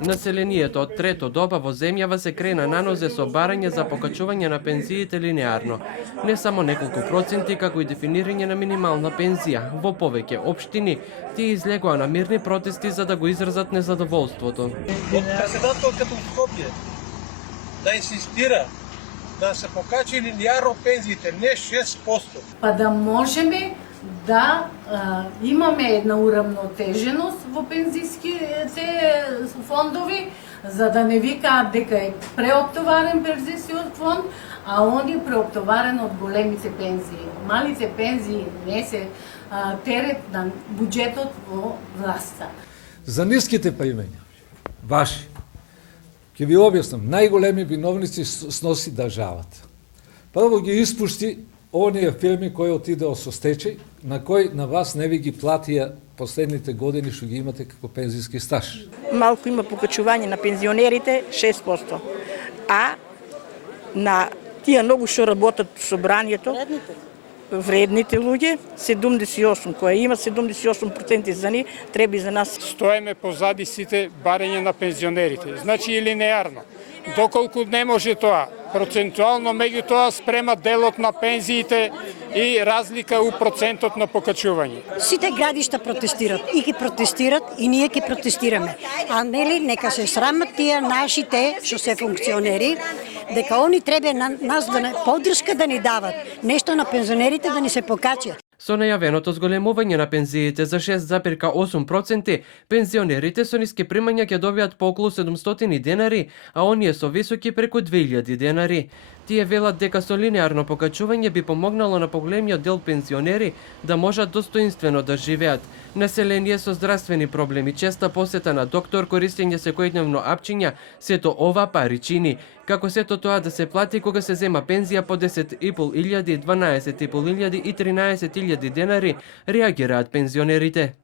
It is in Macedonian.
Населението од трето доба во земјава се крена на нозе со барање за покачување на пензиите линеарно. Не само неколку проценти, како и дефинирање на минимална пензија. Во повеќе општини тие излегоа на мирни протести за да го изразат незадоволството. Председателката од Скопје да инсистира да се покачи линеарно пензиите, не 6%. Па да можеме да имаме една уравнотеженост во пензиските фондови, за да не викаат дека е преоптоварен пензискиот фонд, а он е преоптоварен од големите пензии. Малите пензии не се терет на буџетот во власта. За ниските примања, ваши, ќе ви објаснам, најголеми виновници сноси државата. Прво ги испушти оние фирми кои отидео со стечај, на кои на вас не ви ги платија последните години што ги имате како пензиски стаж. Малку има покачување на пензионерите 6%, а на тие многу што работат со собранието, вредните луѓе 78, која има 78% за нив, треба и за нас. Стоеме позади сите барање на пензионерите, значи и линеарно. Доколку не може тоа, процентуално меѓу тоа спрема делот на пензиите и разлика у процентот на покачување. Сите градишта протестират и ги протестират и ние ќе протестираме. А нели нека се срамат тие нашите што се функционери, дека они треба на нас да поддршка да ни дават, нешто на пензионерите да ни се покачат. Со најавеното зголемување на пензиите за 6,8%, пензионерите со ниски примања ќе добијат по околу 700 денари, а оние со високи преку 2000 денари. Тие велат дека со линеарно покачување би помогнало на поголемиот дел пензионери да можат достоинствено да живеат. Население со здравствени проблеми, честа посета на доктор, користење секојдневно апчиња, сето ова пари чини. Како сето тоа да се плати кога се зема пензија по 10.500, 12.500 и 13.000 денари, реагираат пензионерите.